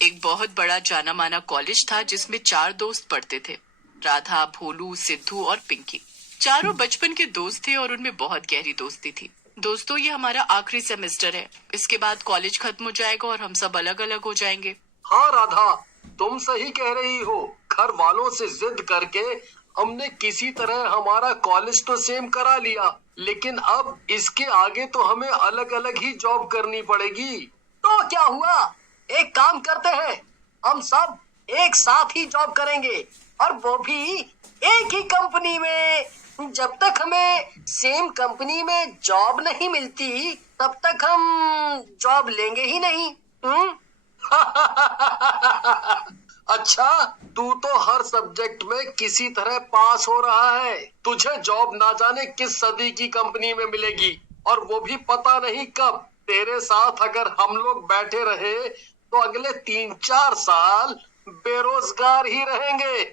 एक बहुत बड़ा जाना माना कॉलेज था जिसमें 4 दोस्त पढ़ते थे, राधा, भोलू, सिद्धू और पिंकी। चारों बचपन के दोस्त थे और उनमें बहुत गहरी दोस्ती थी। दोस्तों, ये हमारा आखिरी सेमेस्टर है। इसके बाद कॉलेज खत्म हो जाएगा और हम सब अलग अलग हो जाएंगे। हाँ राधा, तुम सही कह रही हो। घर वालों से जिद करके हमने किसी तरह हमारा कॉलेज तो सेम करा लिया, लेकिन अब इसके आगे तो हमें अलग अलग ही जॉब करनी पड़ेगी। तो क्या हुआ, एक काम करते हैं, हम सब एक साथ ही जॉब करेंगे और वो भी एक ही कंपनी में। जब तक हमें सेम कंपनी में जॉब नहीं मिलती तब तक हम जॉब लेंगे ही नहीं। अच्छा, तू तो हर सब्जेक्ट में किसी तरह पास हो रहा है। तुझे जॉब ना जाने किस सदी की कंपनी में मिलेगी, और वो भी पता नहीं कब। तेरे साथ अगर हम लोग बैठे रहे तो अगले 3-4 साल बेरोजगार ही रहेंगे।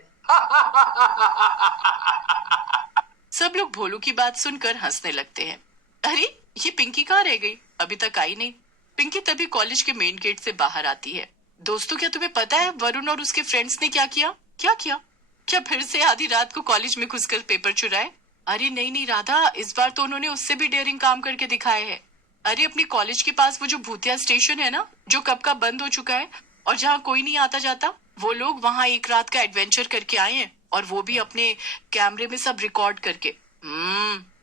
सब लोग भोलू की बात सुनकर हंसने लगते हैं। अरे, ये पिंकी कहाँ रह गई? अभी तक आई नहीं। पिंकी तभी कॉलेज के मेन गेट से बाहर आती है। दोस्तों, क्या तुम्हें पता है वरुण और उसके फ्रेंड्स ने क्या किया? क्या फिर से आधी रात को कॉलेज में घुसकर पेपर चुराए? अरे नहीं नहीं राधा, इस बार तो उन्होंने उससे भी डेयरिंग काम करके दिखाए है। अरे, अपने कॉलेज के पास वो जो भूतिया स्टेशन है ना, जो कब का बंद हो चुका है और जहाँ कोई नहीं आता जाता, वो लोग वहाँ एक रात का एडवेंचर करके आए हैं, और वो भी अपने कैमरे में सब रिकॉर्ड करके।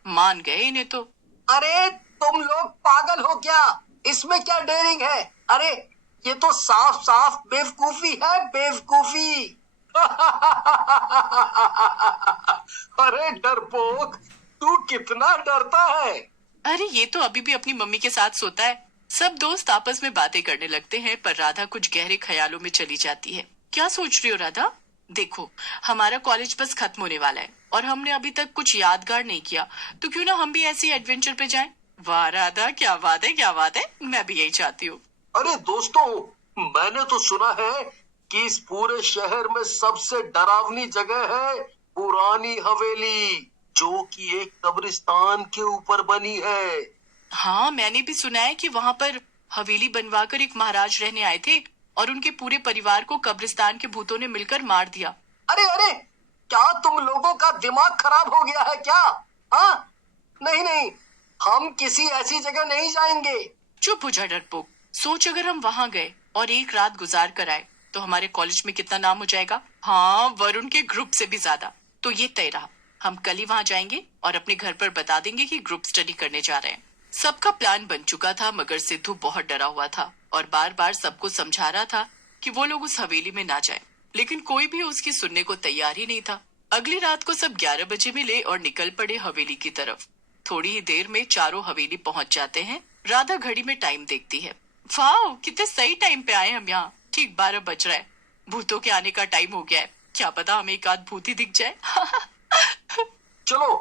मान गए इन्हें तो। अरे तुम लोग पागल हो क्या? इसमें क्या डेयरिंग है? अरे ये तो साफ साफ बेवकूफी है, बेवकूफी। अरे डरपोक, तू कितना डरता है। अरे, ये तो अभी भी अपनी मम्मी के साथ सोता है। सब दोस्त आपस में बातें करने लगते हैं, पर राधा कुछ गहरे ख्यालों में चली जाती है। क्या सोच रही हो राधा? देखो, हमारा कॉलेज बस खत्म होने वाला है और हमने अभी तक कुछ यादगार नहीं किया, तो क्यों ना हम भी ऐसे एडवेंचर पे जाएं? वाह राधा, क्या बात है, क्या बात है। मैं भी यही चाहती हूँ। अरे दोस्तों, मैंने तो सुना है कि इस पूरे शहर में सबसे डरावनी जगह है पुरानी हवेली, जो कि एक कब्रिस्तान के ऊपर बनी है। हाँ, मैंने भी सुना है कि वहाँ पर हवेली बनवाकर एक महाराज रहने आए थे और उनके पूरे परिवार को कब्रिस्तान के भूतों ने मिलकर मार दिया। अरे अरे, क्या तुम लोगों का दिमाग खराब हो गया है क्या? हाँ, नहीं नहीं, हम किसी ऐसी जगह नहीं जाएंगे। चुप हो जा डरपोक। सोच, अगर हम वहाँ गए और एक रात गुजार कर आए तो हमारे कॉलेज में कितना नाम हो जाएगा। हाँ, वरुण के ग्रुप से भी ज्यादा। तो ये तय रहा, हम कल ही वहाँ जाएंगे और अपने घर पर बता देंगे कि ग्रुप स्टडी करने जा रहे हैं। सबका प्लान बन चुका था, मगर सिद्धू बहुत डरा हुआ था और बार बार सबको समझा रहा था कि वो लोग उस हवेली में ना जाएं, लेकिन कोई भी उसकी सुनने को तैयार ही नहीं था। अगली रात को सब 11 बजे मिले और निकल पड़े हवेली की तरफ। थोड़ी ही देर में चारों हवेली पहुंच जाते हैं। राधा घड़ी में टाइम देखती है। वाह, कितने सही टाइम पे आए हम यहाँ। ठीक 12 बज रहा है। भूतों के आने का टाइम हो गया है। क्या पता हमें एक आध भूत ही दिख जाए। चलो,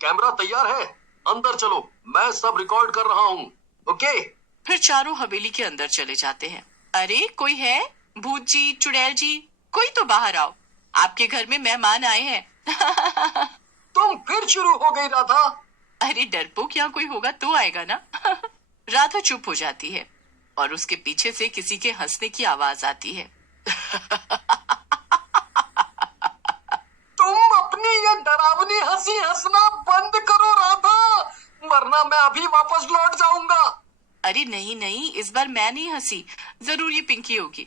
कैमरा तैयार है, अंदर चलो, मैं सब रिकॉर्ड कर रहा हूँ। ओके। फिर चारों हवेली के अंदर चले जाते हैं। अरे, कोई है? भूत जी, चुड़ैल जी, कोई तो बाहर आओ, आपके घर में मेहमान आए हैं। तुम फिर शुरू हो गई राधा। अरे डरपोक, यहाँ कोई होगा तो आएगा ना। राधा चुप हो जाती है और उसके पीछे से किसी के हंसने की आवाज आती है। तुम अपनी ये डरावनी हंसी हंसना बंद करो राधा, वरना मैं अभी वापस लौट जाऊंगा। अरे नहीं नहीं, इस बार मैं नहीं हंसी, जरूर ये पिंकी होगी।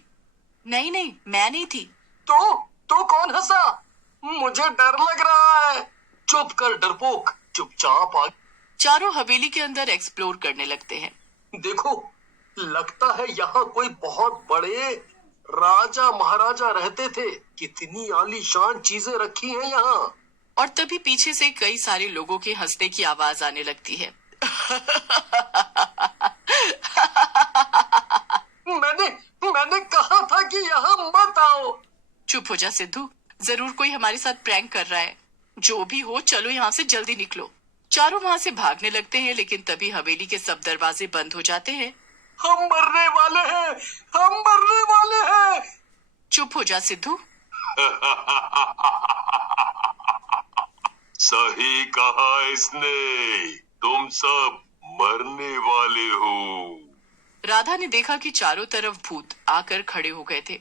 नहीं नहीं, मैं नहीं थी। तो कौन हंसा? मुझे डर लग रहा है। चुप कर डरपोक, चुपचाप आ। चारों हवेली के अंदर एक्सप्लोर करने लगते हैं। देखो, लगता है यहाँ कोई बहुत बड़े राजा महाराजा रहते थे। कितनी आलीशान चीजें रखी हैं यहाँ। और तभी पीछे से कई सारे लोगों के हंसने की आवाज आने लगती है। मैंने कहा था कि यहाँ मत आओ। चुप हो जा सिद्धू, जरूर कोई हमारे साथ प्रैंक कर रहा है। जो भी हो, चलो यहाँ से जल्दी निकलो। चारों वहाँ से भागने लगते हैं, लेकिन तभी हवेली के सब दरवाजे बंद हो जाते हैं। हम मरने वाले हैं, हम मरने वाले हैं। चुप हो जा सिद्धू। सही कहा इसने, तुम सब मरने वाले हो। राधा ने देखा कि चारों तरफ भूत आकर खड़े हो गए थे।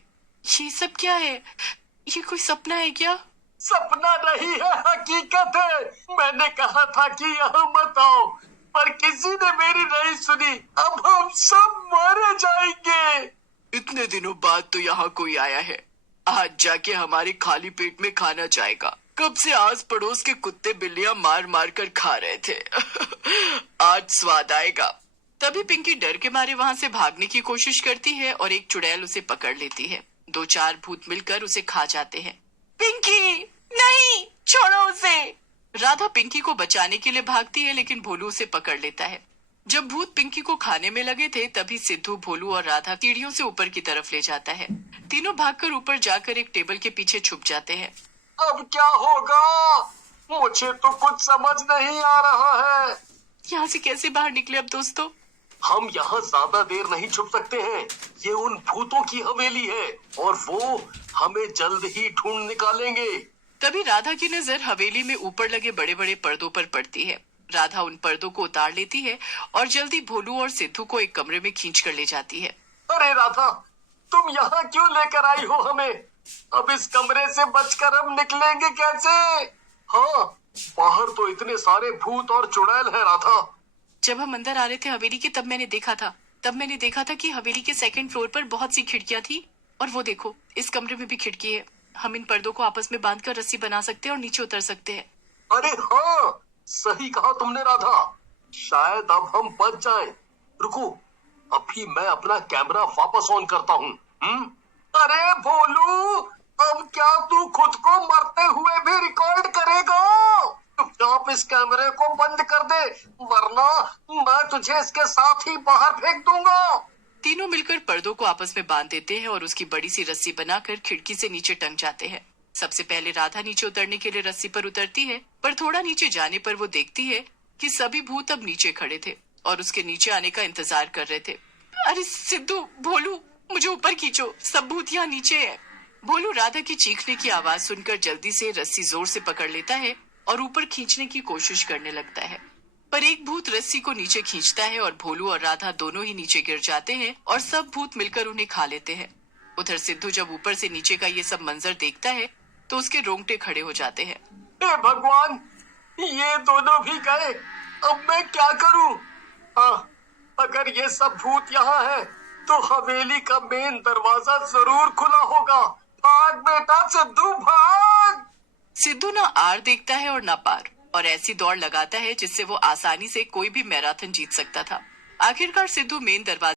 ये सब क्या है? ये कोई सपना है क्या? सपना नहीं है, हकीकत है। मैंने कहा था कि यहाँ मत आओ, पर किसी ने मेरी नहीं सुनी। अब हम सब मारे जाएंगे। इतने दिनों बाद तो यहाँ कोई आया है। आज जाके हमारे खाली पेट में खाना जाएगा। कब से आस पड़ोस के कुत्ते बिल्लियां मार मार कर खा रहे थे। आज स्वाद आएगा। तभी पिंकी डर के मारे वहाँ से भागने की कोशिश करती है और एक चुड़ैल उसे पकड़ लेती है। 2-4 भूत मिलकर उसे खा जाते हैं। पिंकी नहीं, छोड़ो उसे। राधा पिंकी को बचाने के लिए भागती है, लेकिन भोलू उसे पकड़ लेता है। जब भूत पिंकी को खाने में लगे थे, तभी सिद्धू, भोलू और राधा सीढ़ियों से ऊपर की तरफ ले जाता है। तीनों भागकर ऊपर जाकर एक टेबल के पीछे छुप जाते हैं। अब क्या होगा? मुझे तो कुछ समझ नहीं आ रहा है। यहाँ से कैसे बाहर निकले अब दोस्तों? हम यहाँ ज्यादा देर नहीं छुप सकते हैं। ये उन भूतों की हवेली है और वो हमें जल्द ही ढूंढ निकालेंगे। तभी राधा की नजर हवेली में ऊपर लगे बड़े बड़े पर्दों पर पड़ती है। राधा उन पर्दों को उतार लेती है और जल्दी भोलू और सिद्धू को एक कमरे में खींच कर ले जाती है। अरे राधा, तुम यहाँ क्यों लेकर आई हो हमें? अब इस कमरे से बचकर हम निकलेंगे कैसे? हाँ, बाहर तो इतने सारे भूत और चुड़ैल है राधा। जब हम अंदर आ रहे थे हवेली के, तब मैंने देखा था कि हवेली के 2nd फ्लोर पर बहुत सी खिड़कियां थी। और वो देखो, इस कमरे में भी खिड़की है। हम इन पर्दों को आपस में बांधकर रस्सी बना सकते हैं और नीचे उतर सकते हैं। अरे हाँ, सही कहा तुमने राधा। शायद अब हम बच जाएं। रुको, अभी मैं अपना कैमरा वापस ऑन करता हूँ। अरे भोलू, अब क्या तू खुद को मरते हुए भी रिकॉर्ड करेगा? चुपचाप इस कैमरे को बंद कर दे, वरना मैं तुझे इसके साथ ही बाहर फेंक दूंगा। तीनों मिलकर पर्दों को आपस में बांध देते हैं और उसकी बड़ी सी रस्सी बनाकर खिड़की से नीचे टंग जाते हैं। सबसे पहले राधा नीचे उतरने के लिए रस्सी पर उतरती है, पर थोड़ा नीचे जाने पर वो देखती है कि सभी भूत अब नीचे खड़े थे और उसके नीचे आने का इंतजार कर रहे थे। अरे सिद्धू, भोलू, मुझे ऊपर खींचो, सब भूत यहाँ नीचे है। भोलू राधा की चीखने की आवाज सुनकर जल्दी से रस्सी जोर से पकड़ लेता है और ऊपर खींचने की कोशिश करने लगता है, पर एक भूत रस्सी को नीचे खींचता है और भोलू और राधा दोनों ही नीचे गिर जाते हैं और सब भूत मिलकर उन्हें खा लेते हैं। उधर सिद्धू जब ऊपर से नीचे का ये सब मंजर देखता है तो उसके रोंगटे खड़े हो जाते हैं। हे भगवान, ये दोनों भी गए। अब मैं क्या करूं? हाँ, अगर ये सब भूत यहाँ है तो हवेली का मेन दरवाजा जरूर खुला होगा। भाग बेटा सिद्धू, भाग। सिद्धू ना आर देखता है और ना पार, और ऐसी दौड़ लगाता है जिससे वो आसानी से कोई भी मैराथन जीत सकता था। आखिरकार सिद्धू मेन दरवाजा